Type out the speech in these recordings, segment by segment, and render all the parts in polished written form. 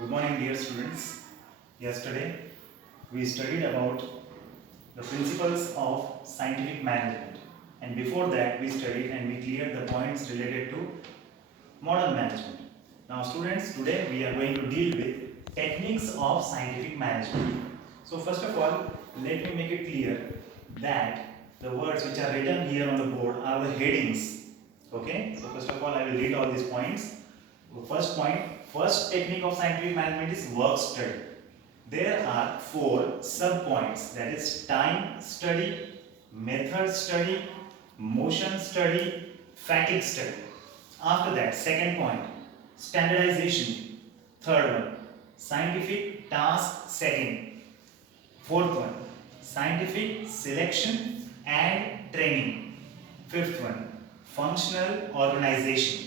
Good morning, dear students. Yesterday, we studied about the principles of scientific management, and before that, we studied and we cleared the points related to modern management. Now, students, today we are going to deal with techniques of scientific management. So, first of all, let me make it clear that the words which are written here on the board are the headings. Okay, so first of all, I will read all these points. First point, first technique of scientific management is work study. There are four sub points, that is time study, method study, motion study, fatigue study. After that, second point, standardization. Third one, scientific task setting. Fourth one, scientific selection and training. Fifth one, functional organization.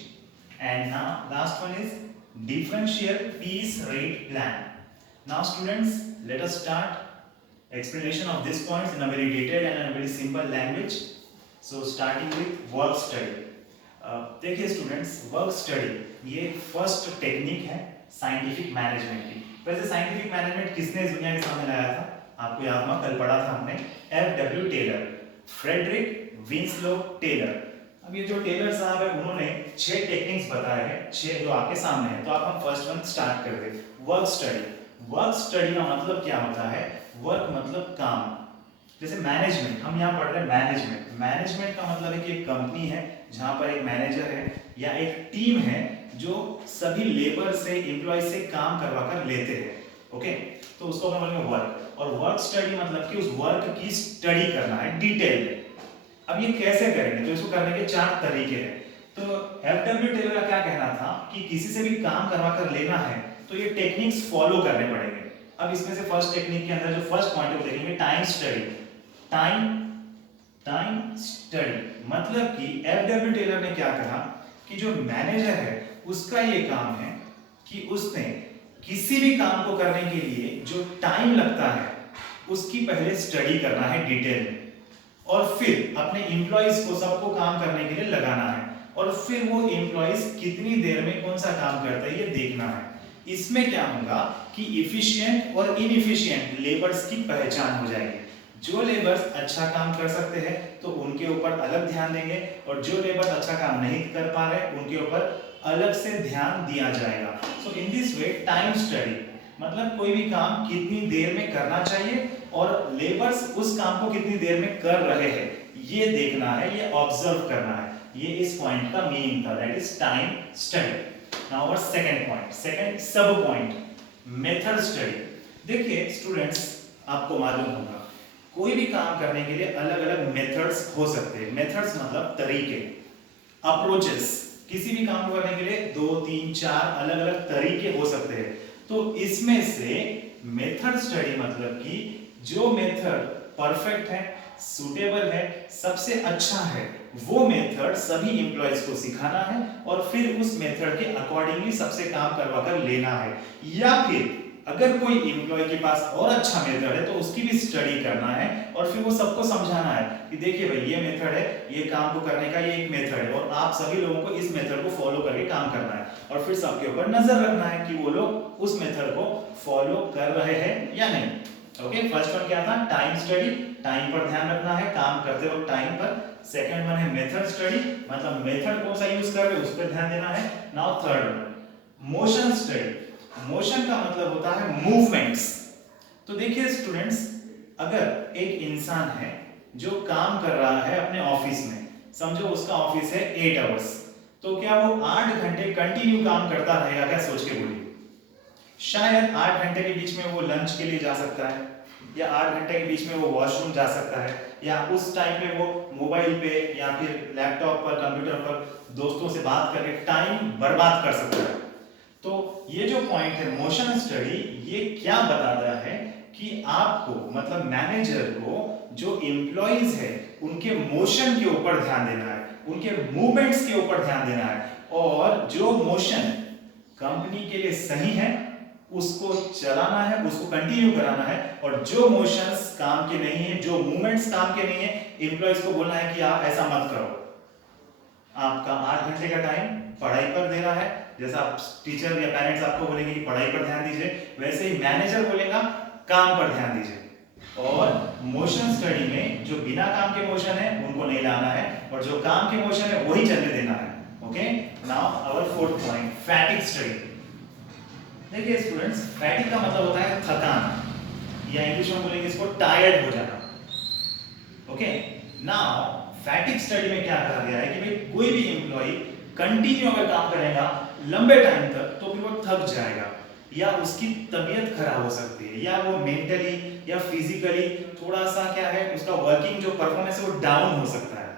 And now last one is differential piece rate plan. Now students, let us start explanation of these points in a very detailed and a very simple language. So starting with work study. देखिए students, work study ये first technique है scientific management की। वैसे scientific management किसने इस दुनिया के सामने लाया था? आपको याद होगा, कल पढ़ा था हमने, F.W. Taylor, Frederick Winslow Taylor. अब ये जो टेलर साहब है, उन्होंने 6 टेक्निक्स बताए हैं, 6 जो आपके सामने है। तो आप हम फर्स्ट वन स्टार्ट कर दे। Work study. वर्क स्टडी का मतलब क्या होता है? वर्क मतलब काम। जैसे मैनेजमेंट, हम यहाँ पढ़ रहे हैं मैनेजमेंट। मैनेजमेंट का मतलब है कि एक कंपनी है जहाँ पर एक मैनेजर है या एक टीम है जो सभी लेबर से, एम्प्लॉय से काम करवा कर लेते हैं। ओके, तो उसको अपन बोलेंगे वर्क। और वर्क स्टडी मतलब कि उस वर्क की स्टडी करना है डिटेल में। अब ये कैसे करेंगे? तो इसको करने के 4 तरीके हैं। तो F.W. टेलर का क्या कहना था कि किसी से भी काम करवा कर लेना है तो ये टेक्निक्स फॉलो करने पड़ेंगे। अब इसमें से फर्स्ट टेक्निक के अंदर जो फर्स्ट पॉइंट है वो देखेंगे टाइम स्टडी। टाइम स्टडी मतलब कि F.W. टेलर ने क्या कहा कि जो मैनेजर है उसका ये काम है कि उसने किसी भी काम को करने के लिए जो टाइम लगता है उसकी पहले स्टडी करना है डिटेल में, और फिर अपने एम्प्लॉइज को सबको काम करने के लिए लगाना है, और फिर वो एम्प्लॉइज कितनी देर में कौन सा काम करता है ये देखना है। इसमें क्या होगा कि इफिशिएंट और इनएफिशिएंट लेबर्स की पहचान हो जाएगी। जो लेबर्स अच्छा काम कर सकते हैं तो उनके ऊपर अलग ध्यान देंगे, और जो लेबर्स अच्छा काम नहीं कर पा रहे उनके ऊपर अलग से ध्यान दिया जाएगा। So in this way time study मतलब कोई भी काम कितनी देर में करना चाहिए और लेबर्स उस काम को कितनी देर में कर रहे हैं ये देखना है, ये ऑब्जर्व करना है। ये इस पॉइंट का मीनिंग था, that is time study. Now our second point, second sub point, method study. देखिए स्टूडेंट्स, आपको मालूम होगा कोई भी काम करने के लिए अलग अलग मेथड्स हो सकते हैं। मेथड्स मतलब तरीके, अप्रोचेस। किसी भी काम को करने के लिए 2, 3, 4 अलग अलग तरीके हो सकते हैं। तो इसमें से मेथड स्टडी मतलब कि जो मेथड परफेक्ट है, सूटेबल है, सबसे अच्छा है, वो मेथड सभी एम्प्लॉइज को सिखाना है और फिर उस मेथड के अकॉर्डिंगली सबसे काम करवा कर लेना है। या फिर अगर कोई एम्प्लॉय के पास और अच्छा मेथड है तो उसकी भी स्टडी करना है और फिर वो सबको समझाना है कि देखिए भाई ये मेथड है, ये काम को करने का ये एक मेथड है और आप सभी लोगों को इस मेथड को फॉलो करके काम करना है, और फिर सबके ऊपर नजर रखना है कि वो लोग उस मेथड को फॉलो कर रहे हैं या नहीं। ओके, फर्स्ट वन क्या था? टाइम स्टडी, टाइम पर ध्यान रखना है काम करते वक्त टाइम पर। सेकंड वन है मेथड स्टडी, मतलब मेथड कौन सा यूज कर रहे हैं उस पर ध्यान देना है। Now third one, motion study. Motion का मतलब होता है मूवमेंट्स। तो देखिए स्टूडेंट्स, अगर एक इंसान है जो काम कर रहा है अपने ऑफिस में, समझो उसका ऑफिस है 8 आवर्स, तो क्या वो 8 घंटे कंटिन्यू काम करता रहेगा क्या? सोच के बोलिए। शायद 8 घंटे के बीच में वो लंच के लिए जा सकता है, या 8 घंटे के बीच में वो वॉशरूम जा सकता है, या उस टाइम पे वो मोबाइल पे या फिर लैपटॉप पर, कंप्यूटर पर दोस्तों से बात करके टाइम बर्बाद कर सकता है। तो ये जो पॉइंट है मोशन स्टडी, ये क्या बताता है कि आपको मतलब मैनेजर को जो एम्प्लॉइज है उनके मोशन के ऊपर ध्यान देना है, उनके मूवमेंट्स के ऊपर ध्यान देना है, और जो मोशन कंपनी के लिए सही है उसको चलाना है, उसको कंटिन्यू कराना है, और जो मोशंस काम के नहीं है, जो मूवमेंट्स काम के नहीं है, एम्प्लॉइज को बोलना है कि आप ऐसा मत करो। आपका 8 घंटे का टाइम पढ़ाई पर दे रहा है, जैसा आप टीचर या पेरेंट्स आपको बोलेंगे कि पढ़ाई पर ध्यान दीजिए, वैसे ही मैनेजर बोलेगा काम पर ध्यान दीजिए। और मोशन स्टडी में जो बिना काम के मोशन है उनको नहीं लाना है, और जो काम के मोशन है वही चलने देना है। Okay, now our fourth point, fatigue study. देखिए स्टूडेंट्स, फैटिग का मतलब होता है थकान, या इंग्लिश में बोलेंगे इसको टायर्ड हो जाना। ओके, नाउ फैटिग स्टडी में क्या कहा गया है कि भाई कोई भी एम्प्लॉय कंटिन्यू अगर काम करेगा लंबे टाइम तक तो फिर वो थक जाएगा, या उसकी तबीयत खराब हो सकती है, या वो मेंटली या फिजिकली थोड़ा सा क्या है, उसका वर्किंग जो परफॉर्मेंस है वो डाउन हो सकता है।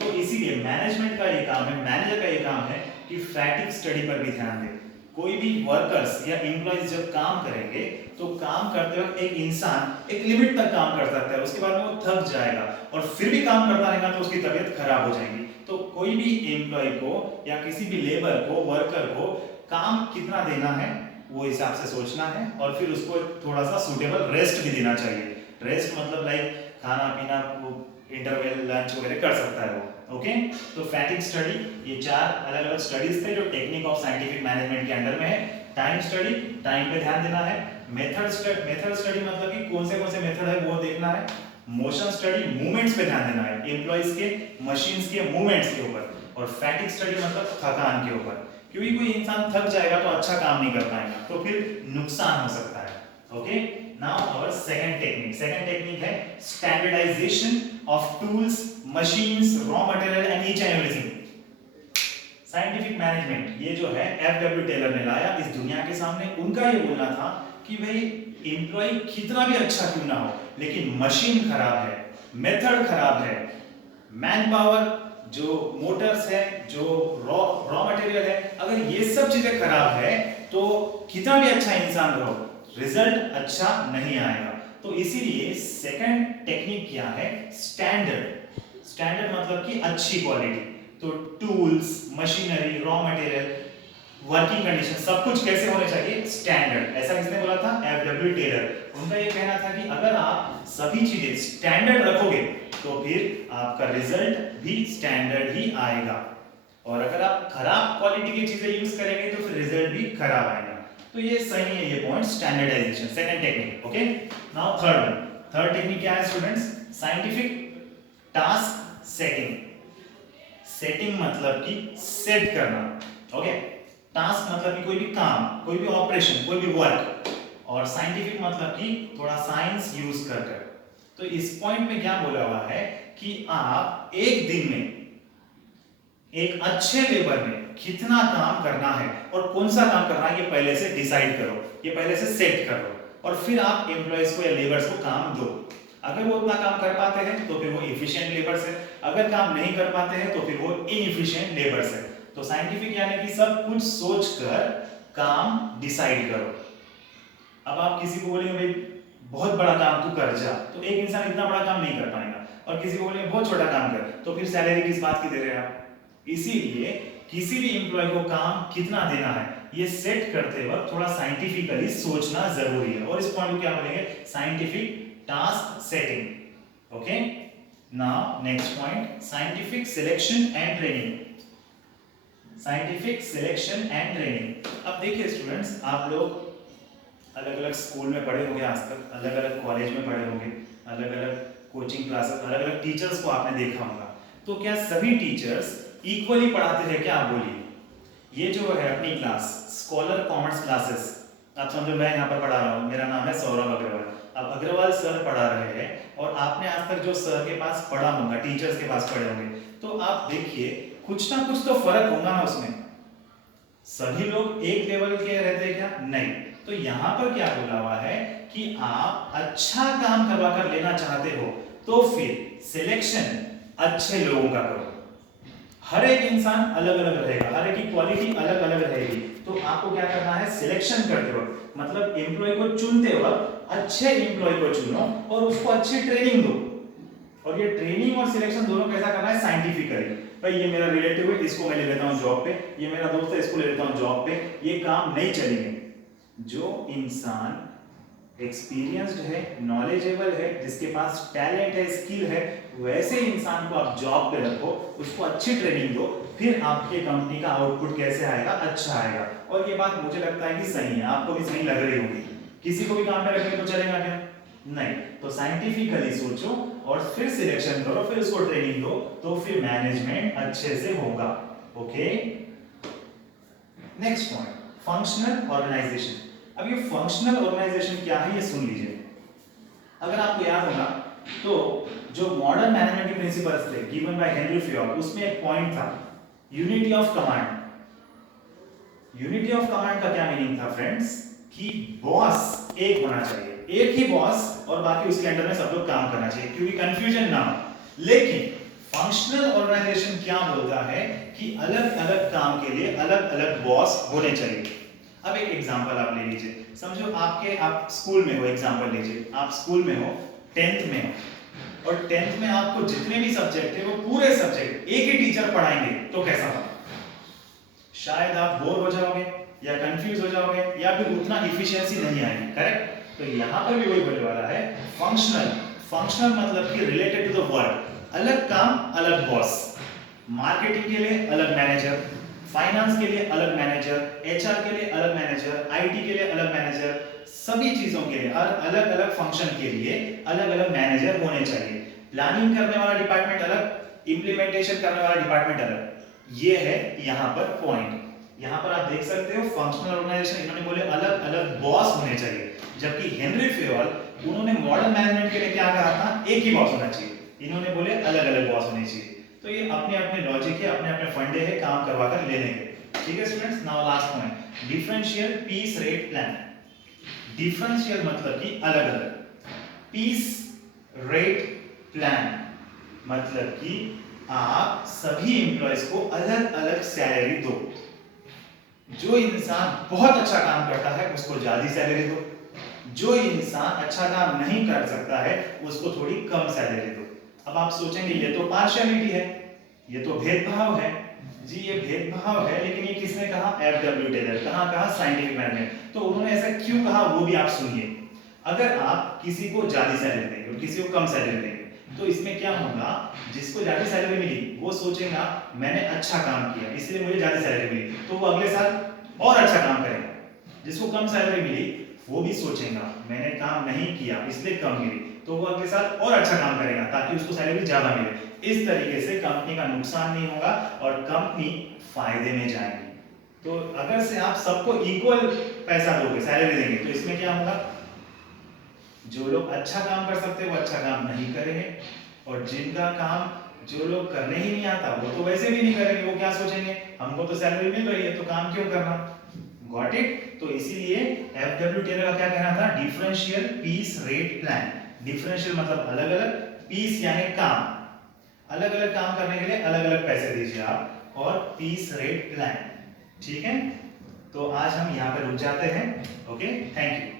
तो इसीलिए मैनेजमेंट का ये काम है, मैनेजर का ये काम है कि फैटिग स्टडी पर भी ध्यान दे। कोई भी वर्कर्स या एम्प्लॉइज जब काम करेंगे तो काम करते वक्त एक इंसान एक लिमिट तक काम कर सकता है, उसके बाद में वो थक जाएगा और फिर भी काम करता रहेगा तो उसकी तबीयत खराब हो जाएगी। तो कोई भी एम्प्लॉय को या किसी भी लेबर को, वर्कर को काम कितना देना है वो हिसाब से सोचना है, और फिर उसको थोड़ा सा सूटेबल रेस्ट भी देना चाहिए। रेस्ट मतलब लाइक खाना पीना, वो इंटरवल लंच वगैरह कर सकता है वो। ओके, तो फैटिग स्टडी, ये 4 अलग अलग स्टडीज थे जो टेक्निक ऑफ साइंटिफिक मैनेजमेंट के अंडर में है। टाइम स्टडी, टाइम पे ध्यान देना है। मेथड स्टडी मतलब कि कौन से मेथड है वो देखना है। मोशन स्टडी, मूवमेंट्स पे ध्यान देना है, एम्प्लॉइज के, मशीन्स के मूवमेंट्स के ऊपर। और फैटिग स्टडी मतलब थकान के ऊपर, क्योंकि कोई इंसान थक जाएगा तो अच्छा काम नहीं कर पाएगा, तो फिर नुकसान हो सकता है। Okay, now our second technique है standardization of tools, machines, raw material and each and everything. Scientific management ये जो है एफडब्ल्यू टेलर ने लाया इस दुनिया के सामने। उनका ये बोलना था कि भाई एम्प्लॉय कितना भी अच्छा क्यों ना हो, लेकिन मशीन खराब है, मेथड खराब है, मैन पावर, जो मोटर्स है, जो रॉ मटेरियल है, अगर ये सब चीजें खराब है तो कितना भी अच्छा इंसान रहो, रिजल्ट अच्छा नहीं आएगा। तो इसीलिए सेकंड टेक्निक क्या है, स्टैंडर्ड मतलब कि अच्छी क्वालिटी। तो tools, machinery, raw material, working condition, सब कुछ कैसे होने चाहिए, स्टैंडर्ड। ऐसा किसने बोला था, एफडब्ल्यू टेलर। उनका ये कहना था कि अगर आप सभी चीजें स्टैंडर्ड रखोगे तो फिर आपका रिजल्ट भी स्टैंडर्ड ही आएगा, और अगर आप खराब क्वालिटी की चीजें यूज करेंगे तो फिर रिजल्ट भी खराब आएगा। तो ये सही है, ये point standardisation, second technique. Okay, now third technique क्या है students, scientific task setting. Setting मतलब कि सेट करना। ओके, टास्क मतलब कि कोई भी काम, कोई भी ऑपरेशन, कोई भी वर्क, और साइंटिफिक मतलब कि थोड़ा साइंस यूज कर। तो इस पॉइंट में क्या बोला हुआ है कि आप एक दिन में एक अच्छे लेबर में कितना काम करना है और कौन सा काम करना है ये पहले से डिसाइड करो, ये पहले से सेट करो, और फिर आप एम्प्लॉइज को या लेबर्स को काम दो। अगर वो उतना काम कर पाते हैं तो फिर वो एफिशिएंट लेबर्स है, अगर काम नहीं कर पाते हैं तो फिर वो इनएफिशिएंट लेबर्स है। तो साइंटिफिक यानी कि सब कुछ सोचकर काम डिसाइड करो। अब आप किसी को बोलेंगे भाई बहुत बड़ा काम तू कर जा, तो एक इंसान इतना बड़ा काम नहीं कर पाएगा, और किसी को बोलेंगे बहुत छोटा काम कर, तो फिर सैलरी किस बात की दे रहे हैं आप। इसीलिए किसी भी एम्प्लॉय को काम कितना देना है ये सेट करते वक्त थोड़ा साइंटिफिकली सोचना जरूरी है, और इस पॉइंट को क्या बोलेंगे, scientific task setting. Okay, now next point, scientific selection and training. Scientific selection and training. अब देखिए स्टूडेंट्स, आप लोग अलग अलग स्कूल में पढ़े होंगे आज तक, अलग अलग कॉलेज में पढ़े होंगे, अलग अलग कोचिंग क्लासेस, अलग अलग टीचर्स को आपने देखा होगा। तो क्या सभी टीचर्स इक्वली पढ़ाते हैं क्या, आप बोलिए। ये जो है अपनी क्लास स्कॉलर कॉमर्स क्लासेस, आप समझो मैं यहाँ पर पढ़ा रहा हूँ, मेरा नाम है सौरभ अग्रवाल, अब अग्रवाल सर पढ़ा रहे हैं, और आपने आज तक जो सर के पास पढ़ा होगा, टीचर्स के पास पढ़े होंगे, तो आप देखिए कुछ ना कुछ तो फर्क होगा ना उसमें। सभी लोग एक लेवल के रहते हैं क्या, नहीं। तो यहाँ पर क्या बोला हुआ है कि आप अच्छा काम करवा कर लेना चाहते हो तो फिर सिलेक्शन अच्छे लोगों का करो। हर एक इंसान अलग अलग रहेगा, हर एक की क्वालिटी अलग अलग रहेगी, तो आपको क्या करना है, सिलेक्शन करते वक्त मतलब एम्प्लॉय को चुनते वक्त अच्छे एम्प्लॉय को चुनो और उसको अच्छी ट्रेनिंग दो। और ये ट्रेनिंग और सिलेक्शन दोनों कैसा करना है, साइंटिफिकली। भाई ये मेरा रिलेटिव है, इसको मैं ले लेता हूँ जॉब पे, ये मेरा दोस्त है, इसको ले लेता हूँ जॉब पे, ये काम नहीं चलेंगे। जो इंसान एक्सपीरियंस्ड है, नॉलेजेबल है, जिसके पास टैलेंट है, स्किल है, वैसे इंसान को आप जॉब पे रखो, उसको अच्छी ट्रेनिंग दो, फिर आपके कंपनी का आउटपुट कैसे आएगा, अच्छा आएगा। और ये बात मुझे लगता है कि सही है, आपको भी सही लग रही होगी। किसी को भी काम पे रखेंगे तो चलेगा क्या? नहीं। तो साइंटिफिकली सोचो और फिर सिलेक्शन करो, फिर उसको ट्रेनिंग दो, तो फिर मैनेजमेंट अच्छे से होगा। Okay, next point, functional organisation. अब ये फंक्शनल ऑर्गेनाइजेशन क्या है ये सुन लीजिए। अगर आपको याद होगा तो जो मॉडर्न मैनेजमेंट के प्रिंसिपल्स थे गिवन बाय हेनरी फ्योल, उसमें एक पॉइंट था unity of command. Unity of command का क्या मीनिंग था फ्रेंड्स? कि बॉस एक होना चाहिए, एक ही बॉस, और बाकी उसके अंडर में सब लोग काम करना चाहिए, क्योंकि कंफ्यूजन ना हो। लेकिन फंक्शनल ऑर्गेनाइजेशन क्या बोलता है कि अलग अलग काम के लिए अलग अलग बॉस होने चाहिए। अब एक एग्जांपल आप ले लीजिए, समझो आप स्कूल में हो, एग्जांपल लीजिए, आप स्कूल में हो, 10th में हो, और 10th में आपको जितने भी सब्जेक्ट है वो पूरे सब्जेक्ट एक ही टीचर पढ़ाएंगे, तो कैसा होगा? शायद आप बोर हो जाओगे या कंफ्यूज हो जाओगे या फिर उतना इफिशिएंसी नहीं आएगी, करेक्ट? तो यहां पर भी वही बोलने वाला है, फंक्शनल। फंक्शनल मतलब कि रिलेटेड टू द वर्क, अलग काम अलग बॉस। मार्केटिंग के लिए अलग मैनेजर, फाइनेंस के लिए अलग मैनेजर, एचआर के लिए अलग मैनेजर, आईटी के लिए अलग मैनेजर, सभी चीजों के लिए हर अलग अलग फंक्शन के लिए अलग अलग मैनेजर होने चाहिए। प्लानिंग करने वाला डिपार्टमेंट अलग, इंप्लीमेंटेशन करने वाला डिपार्टमेंट अलग। ये है यहाँ पर पॉइंट। यहाँ पर आप देख सकते हो फंक्शनल ऑर्गेनाइजेशन, इन्होंने बोले अलग अलग बॉस होने चाहिए, जबकि हेनरी फ्योल उन्होंने मॉडर्न मैनेजमेंट के लिए क्या कहा था? एक ही बॉस होना चाहिए। इन्होंने बोले अलग अलग बॉस होने चाहिए। तो ये अपने अपने लॉजिक है, अपने अपने फंडे है काम करवा कर लेने के। ठीक है students, now last point, differential piece rate plan. Differential मतलब कि अलग अलग, पीस रेट प्लान मतलब कि आप सभी एम्प्लॉयज को अलग अलग सैलरी दो। जो इंसान बहुत अच्छा काम करता है उसको ज्यादा सैलरी दो, जो इंसान अच्छा काम नहीं कर सकता है उसको थोड़ी कम सैलरी दो। अब आप सोचेंगे ये तो पार्शियलिटी है, ये तो भेदभाव है। जी ये भेदभाव है, लेकिन ये किसने कहा? F W Taylor. कहा साइंटिफिक मैनेजमेंट। तो उन्होंने ऐसा क्यों कहा वो भी आप सुनिए। अगर आप किसी को ज्यादा सैलरी देंगे और किसी को कम सैलरी देंगे, तो इसमें क्या होगा? जिसको ज्यादा सैलरी मिली वो सोचेगा मैंने अच्छा काम किया इसलिए मुझे ज्यादा सैलरी मिली, तो वो अगले साल और अच्छा काम करेगा। जिसको कम सैलरी मिली वो भी सोचेगा मैंने काम नहीं किया इसलिए कम मिली, तो वो अगले साल और अच्छा काम करेगा ताकि उसको सैलरी ज्यादा मिले। इस तरीके से कंपनी का नुकसान नहीं होगा और कंपनी फायदे में जाएगी। तो अगर से आप सबको इक्वल पैसा दोगे, सैलरी देंगे, तो इसमें क्या होगा? जो लोग अच्छा काम कर सकते हैं वो अच्छा काम नहीं करेंगे, और जिनका काम जो लोग करने ही नहीं आता वो तो वैसे भी नहीं करेंगे। वो क्या सोचेंगे हमको तो सैलरी मिल रही है तो काम क्यों करना? Got it? तो इसीलिए एफडब्ल्यू टेलर का क्या कहना था? Differential piece rate plan. Differential मतलब अलग अलग, पीस यानी काम, अलग अलग काम करने के लिए अलग अलग पैसे दीजिए आप, और पीस रेट प्लान। ठीक है, तो आज हम यहाँ पे रुक जाते हैं। Okay, thank you.